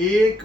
1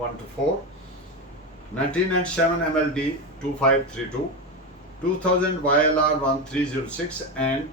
1 to 4, 1997 MLD 2532, 2000 YLR 1306 and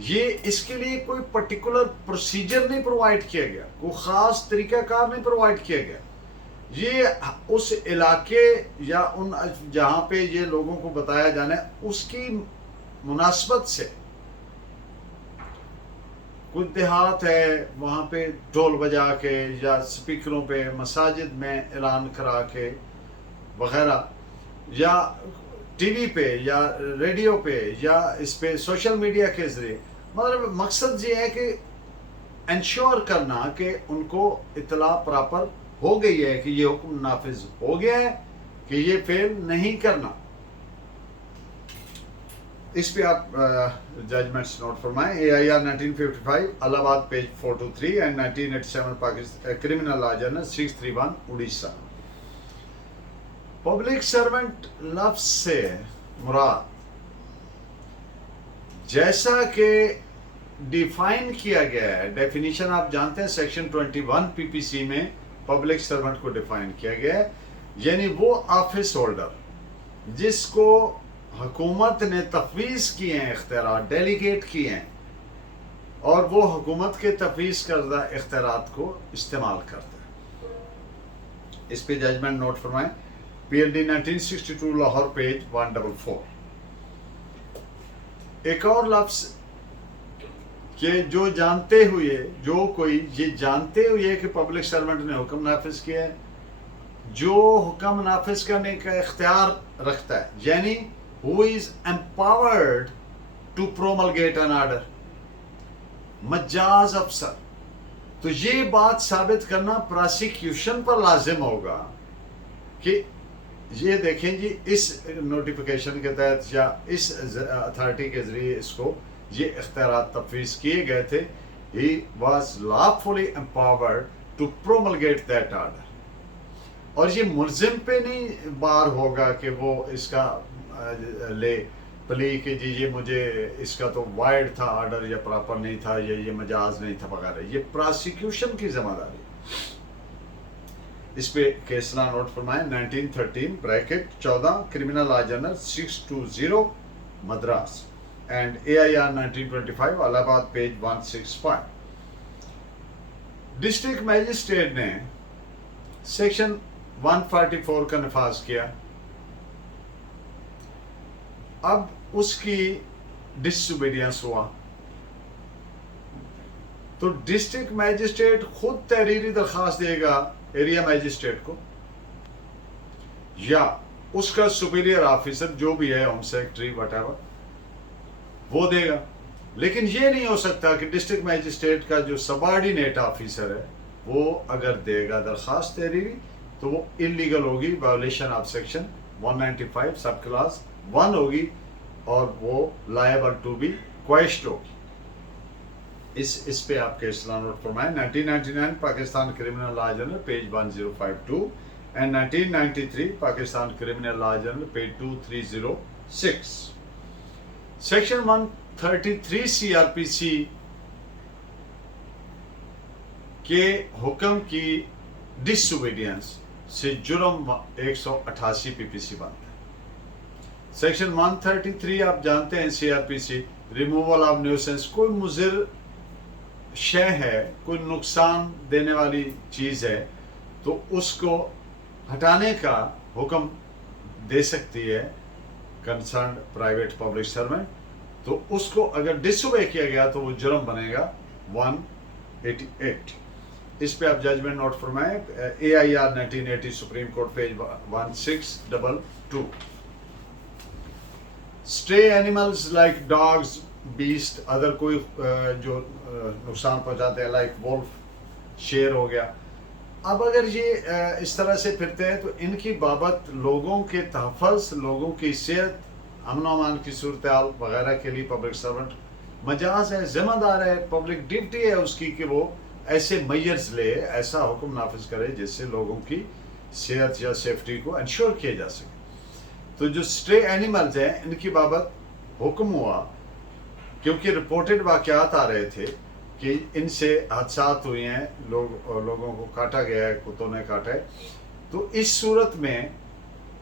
یہ اس کے لیے کوئی پرٹیکولر پروسیجر نہیں پرووائڈ کیا گیا، کوئی خاص طریقہ کار نہیں پرووائڈ کیا گیا. یہ اس علاقے یا ان جہاں پہ یہ لوگوں کو بتایا جانا ہے اس کی مناسبت سے. کچھ دیہات ہے وہاں پہ ڈھول بجا کے یا سپیکروں پہ مساجد میں اعلان کرا کے وغیرہ، یا ٹی وی پہ یا ریڈیو پہ یا اس پہ سوشل میڈیا کے ذریعے. مطلب مقصد یہ ہے کہ انشور کرنا کہ ان کو اطلاع پراپر ہو گئی ہے کہ یہ حکم نافذ ہو گیا ہے، کہ یہ فیل نہیں کرنا. اس پہ آپ ججمنٹس نوٹ فرمائیں. اے آئی آر 1955 الہ آباد پیج 423 and 1987 Pakistan criminal law journal 631 Orissa. Public servant لفظ سے مراد جیسا کہ ڈیفائن کیا گیا ہے، ڈیفینیشن آپ جانتے ہیں سیکشن 21 پی پی سی میں پبلک سرونٹ کو ڈیفائن کیا گیا ہے، یعنی وہ آفس ہولڈر جس کو حکومت نے تفویض کیے ہیں اختیارات، ڈیلیگیٹ کیے ہیں، اور وہ حکومت کے تفویض کردہ اختیارات کو استعمال کرتا ہے. اس پہ ججمنٹ نوٹ فرمائیں. P L D 1962 Lahore page 144. ایک اور لفظ کہ جو جانتے ہوئے، جو کوئی یہ جانتے ہوئے کہ پبلک سرونٹ نے حکم نافذ کیا ہے، جو حکم نافذ کرنے کا اختیار رکھتا ہے، یعنی who is empowered to promulgate an order، مجاز افسر. تو یہ بات ثابت کرنا پراسیکیوشن پر لازم ہوگا کہ یہ دیکھیں جی اس نوٹیفیکیشن کے تحت یا اس اتھارٹی کے ذریعے اس کو یہ اختیارات تفویض کیے گئے تھے. He was lawfully empowered to promulgate that order. اور یہ ملزم پہ نہیں بار ہوگا کہ وہ اس کا لے پلی کہ جی یہ مجھے اس کا تو وائڈ تھا آرڈر یا پراپر نہیں تھا یا یہ مجاز نہیں تھا وغیرہ. یہ پراسیکیوشن کی ذمہ داری. اس پہ کیسنا نوٹ فرمائیں. 1913 bracket 14 criminal law journal 620 Madras and A I R 1925 الہ آباد پیج 165. ڈسٹرکٹ میجسٹریٹ نے سیکشن 144 کا نفاذ کیا. اب اس کی ڈس اوبیڈینس ہوا تو ڈسٹرکٹ میجسٹریٹ خود تحریری درخواست دے گا ایریا میجسٹریٹ کو، یا اس کا سپیریئر آفیسر جو بھی ہے، ہوم سیکرٹری وٹ ایور، وہ دے گا. لیکن یہ نہیں ہو سکتا کہ ڈسٹرکٹ میجسٹریٹ کا جو سبارڈینیٹ آفیسر ہے وہ اگر دے گا درخواست تحریری تو وہ انلیگل ہوگی، violation of section 195 sub class 1 ہوگی، اور وہ لائبل ٹو بی کویشڈ ہوگی. اس پہ آپ کیس لا نوٹ فرمائیں. 1999 Pakistan criminal law journal page 1052 and 1993 Pakistan criminal law journal page 2306. Section 133 C R P C کے حکم کی ڈس اوبیڈینس سے جرم 188 پی پی سی بنتا ہے. سیکشن 133 آپ جانتے ہیں C R P C, removal of nuisance. کوئی مضر شے ہے، کوئی نقصان دینے والی چیز ہے تو اس کو ہٹانے کا حکم دے سکتی ہے کنسرنڈ پرائیویٹ پبلک سرونٹ. تو اس کو اگر ڈس اوبے کیا گیا تو وہ جرم بنے گا 188. اس پہ آپ ججمنٹ نوٹ فرمائیں. A I R 1980 supreme court page 1622. Stray animals like dogs, beast, other کوئی جو نقصان پہنچاتے ہیں لائک وولف، شیر ہو گیا. اب اگر یہ اس طرح سے پھرتے ہیں تو ان کی بابت لوگوں کے تحفظ، لوگوں کی صحت، امن و امان کی صورتحال وغیرہ کے لیے پبلک سرونٹ مجاز ہے، ذمہ دار ہے، پبلک ڈیوٹی ہے اس کی کہ وہ ایسے میئرز لے، ایسا حکم نافذ کرے جس سے لوگوں کی صحت یا سیفٹی کو انشور کیا جا سکے. تو جو اسٹرے اینیملز ہیں ان کی بابت حکم ہوا کیونکہ رپورٹڈ واقعات آ رہے تھے کہ ان سے حادثات ہوئے ہیں، لوگوں کو کاٹا گیا ہے، کتوں نے کاٹا ہے. تو اس صورت میں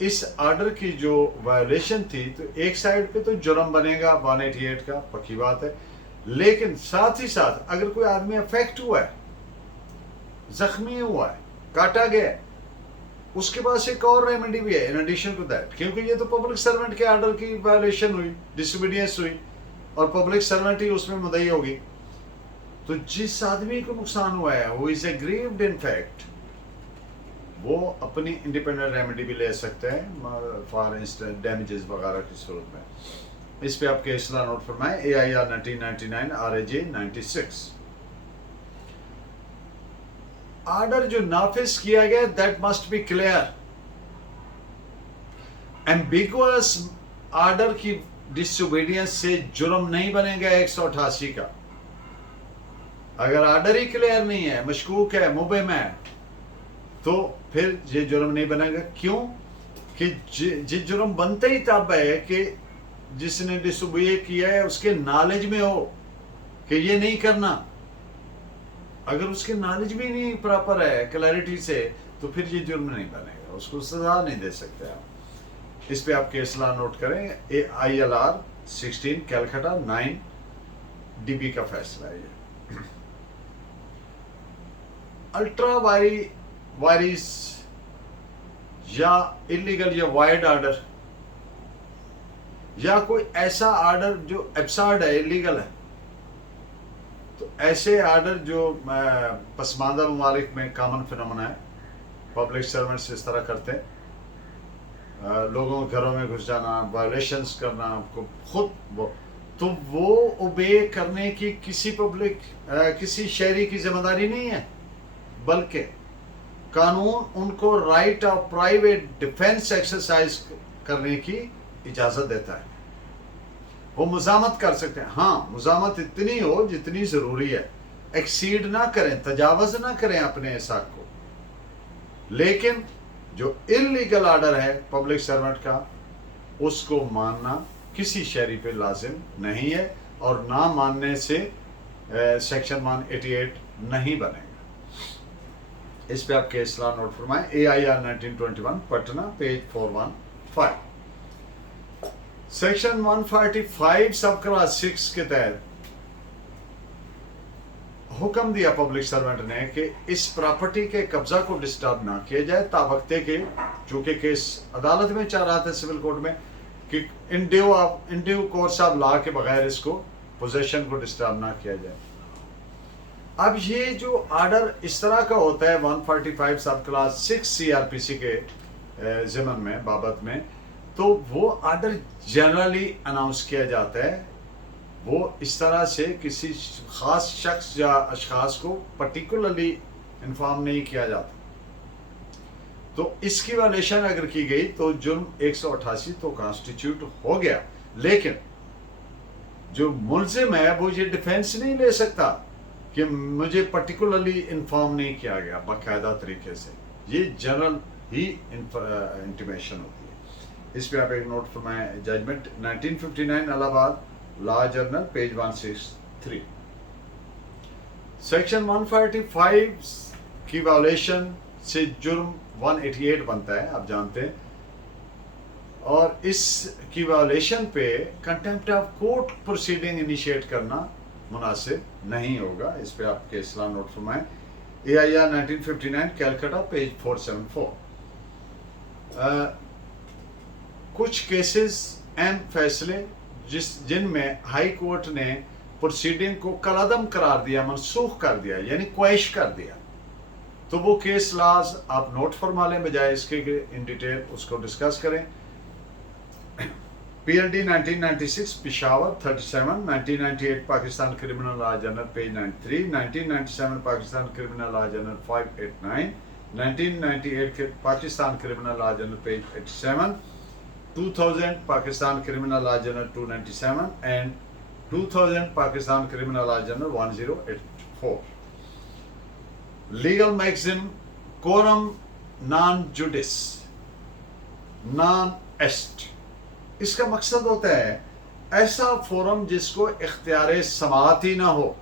اس آرڈر کی جو وائولیشن تھی تو ایک سائڈ پہ تو جرم بنے گا 188 کا، پکی بات ہے، لیکن ساتھ ہی ساتھ اگر کوئی آدمی افیکٹ ہوا ہے، زخمی ہوا ہے، کاٹا گیا ہے، اس کے پاس ایک اور ریمیڈی بھی ہے ان ایڈیشن ٹو دیٹ، کیونکہ یہ تو پبلک سرونٹ کے آرڈر کی وائلیشن ہوئی، ڈس اوبیڈینس ہوئی، اور پبلک سرونٹ ہی اس میں مدعی ہوگی. تو جس آدمی کو نقصان ہوا ہے وہ از اگریوڈ ان فیکٹ، وہ اپنی انڈیپینڈنٹ ریمیڈی بھی لے سکتے ہیں فار انسٹنٹ ڈیمیجز وغیرہ کی صورت میں. اس پہ آپ کے اصلاح نوٹ فرمائیں. A I R 1999 R A J 96. Order جو نافذ کیا گیا that must be clear. Ambiguous order کی ڈس اوبیڈینس سے جرم نہیں بنے گا 188 کا. اگر آرڈر ہی کلیئر نہیں ہے، مشکوک ہے، مبہم ہے، تو پھر یہ جرم نہیں بنے گا. کیوں کہ جرم بنتا ہی تب ہے کہ جس نے ڈس اوبے کیا ہے اس کے نالج میں ہو کہ یہ نہیں کرنا. اگر اس کے نالج بھی نہیں پراپر ہے کلیئرٹی سے، تو پھر یہ جرم نہیں بنے گا، اس کو سزا نہیں دے سکتے آپ. اس پہ آپ کے اصلاح نوٹ کریں. ILR 16 کیلکٹا 9 DB کا فیصلہ ہے یہ. الٹرا وائرس یا انلیگل یا وائڈ آرڈر، یا کوئی ایسا آرڈر جو ایبسرڈ ہے، انلیگل ہے، تو ایسے آرڈر جو پسماندہ ممالک میں کامن فینومنا ہے. پبلک سرونٹس اس طرح کرتے ہیں، لوگوں کے گھروں میں گھس جانا، وائلیشنز کرنا خود، تو وہ اوبے کرنے کی کسی شہری کی ذمہ داری نہیں ہے، بلکہ قانون ان کو right of private defence exercise کرنے کی اجازت دیتا ہے. وہ مزاحمت کر سکتے ہیں. ہاں، مزاحمت اتنی ہو جتنی ضروری ہے، ایکسیڈ نہ کریں، تجاوز نہ کریں اپنے حساب کو. لیکن جو انلیگل آرڈر ہے پبلک سرونٹ کا، اس کو ماننا کسی شہری پہ لازم نہیں ہے، اور نہ ماننے سے سیکشن 188 نہیں بنے گا. اس پہ آپ کے اصلاح نوٹ فرمائیں. AIR 1921 Patna page 415. Section 145 sub class 6 کے تحت حکم دیا پبلک سرونٹ نے کہ اس پراپرٹی کے قبضہ کو ڈسٹرب نہ کیا جائے تا وقتے کے، چونکہ کیس عدالت میں چل رہا تھا سول کورٹ میں، کہ in due course of law کے بغیر اس کو پوزیشن کو ڈسٹرب نہ کیا جائے. اب یہ جو آرڈر اس طرح کا ہوتا ہے 145 سب کلاس 6 CRPC کے ضمن میں بابت میں، تو وہ آرڈر جنرلی اناؤنس کیا جاتا ہے. وہ اس طرح سے کسی خاص شخص یا اشخاص کو پرٹیکولرلی انفارم نہیں کیا جاتا. تو اس کی وائلیشن اگر کی گئی تو جرم 188 تو کانسٹیٹیوٹ ہو گیا. لیکن جو ملزم ہے وہ یہ ڈیفینس نہیں لے سکتا کہ مجھے پرٹیکولرلی انفارم نہیں کیا گیا باقاعدہ طریقے سے. یہ جنرل ہی انٹیمیشن ہوتی ہے. اس پہ آپ ایک نوٹ فرمائیں. ججمنٹ 1959 الہ آباد لا جرنل پیج 163. سیکشن 145 کی وائلیشن سے جرم 188 بنتا ہے، آپ جانتے ہیں، اور اس کی وائلیشن پہ contempt of court proceeding initiate کرنا مناسب نہیں ہوگا. اس پہ آپ کے اصلاح نوٹ فرمائیں. AIR 1959 Calcutta page 474. کچھ کیسز اہم فیصلے جن میں ہائی کورٹ نے پروسیڈنگ کو کالعدم قرار دیا، منسوخ کر دیا، یعنی کوئش کر دیا، تو وہ کیس لاز آپ نوٹ فرما لیں بجائے اس کے ان ڈیٹیل اس کو ڈسکس کریں. PLD 1996 Peshawar 37. 1998 Pakistan criminal law journal page 93. 1997 Pakistan criminal law journal 589. 1998 Pakistan criminal law journal page 87. 2000 Pakistan Criminal Law Journal 297 and 2000 Pakistan Criminal Law Journal 1084. Legal maxim quorum non judice non est. اس کا مقصد ہوتا ہے ایسا forum جس کو اختیار سماعت ہی نہ ہو،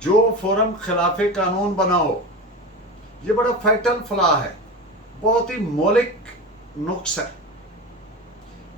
جو فورم خلاف قانون بنا ہو. یہ بڑا فیٹل فلا ہے، بہت ہی مولک نقص ہے.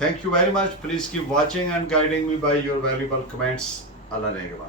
Thank you very much. Please keep watching and guiding me by your valuable comments. Allah Negaba.